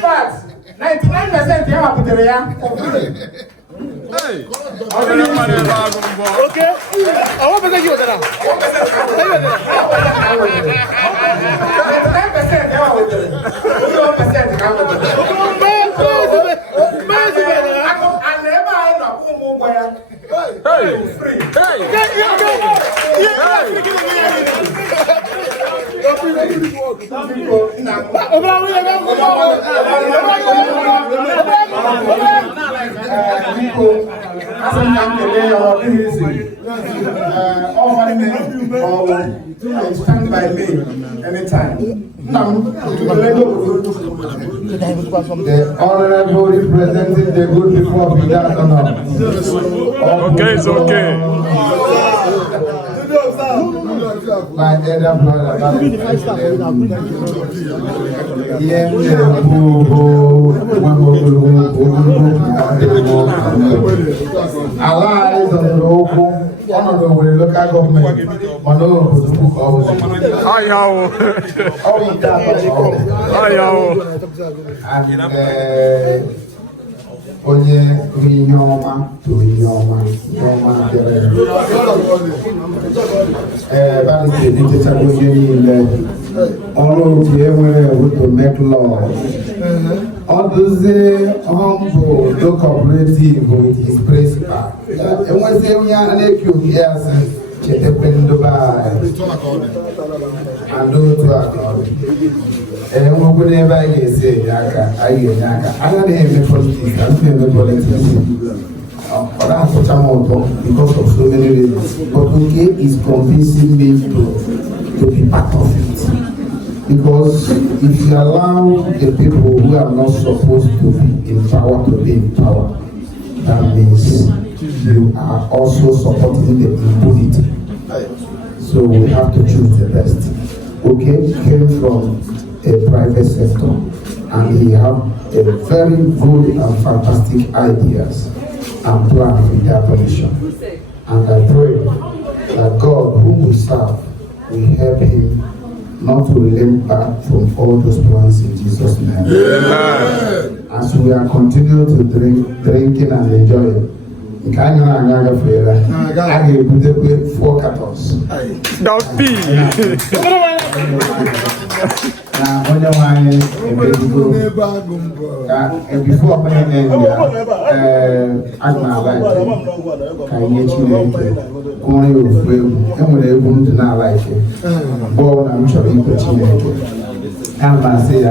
But 99% you have to do Hey, okay. I want to you there. Stand by me anytime. The honorable representing the good before we got okay, it's okay. My elder brother, honorable local government, Onye Nyoma to Nyoma that is the digital union all of to make laws. Udeze humble, no cooperative with his principal. And when they are an yes, and do to and whenever I say Yaka, I don't have politics, I don't have politics. Because of so many reasons. But okay is convincing me to be part of it. Because if you allow the people who are not supposed to be in power to be in power, that means you are also supporting the impunity. So we have to choose the best. Okay, came from a private sector and he have a very good and fantastic ideas and plan with their permission. And I pray that God whom we serve will help him not to relent back from all those plans in Jesus' name. Amen. As we are continuing to drinking and enjoying, I will put 4 cartons. Now, when you want and before I my life, can get you only with and when they won't not like it. Born, I'm sure you continue. And I say,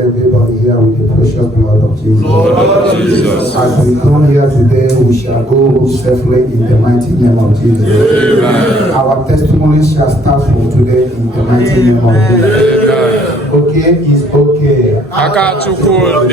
everybody here with the precious blood of Jesus. As we come here today, we shall go safely in the mighty name of Jesus. Amen. Our testimony shall start from today in the mighty name of Jesus. Okay is okay. Okechukwu,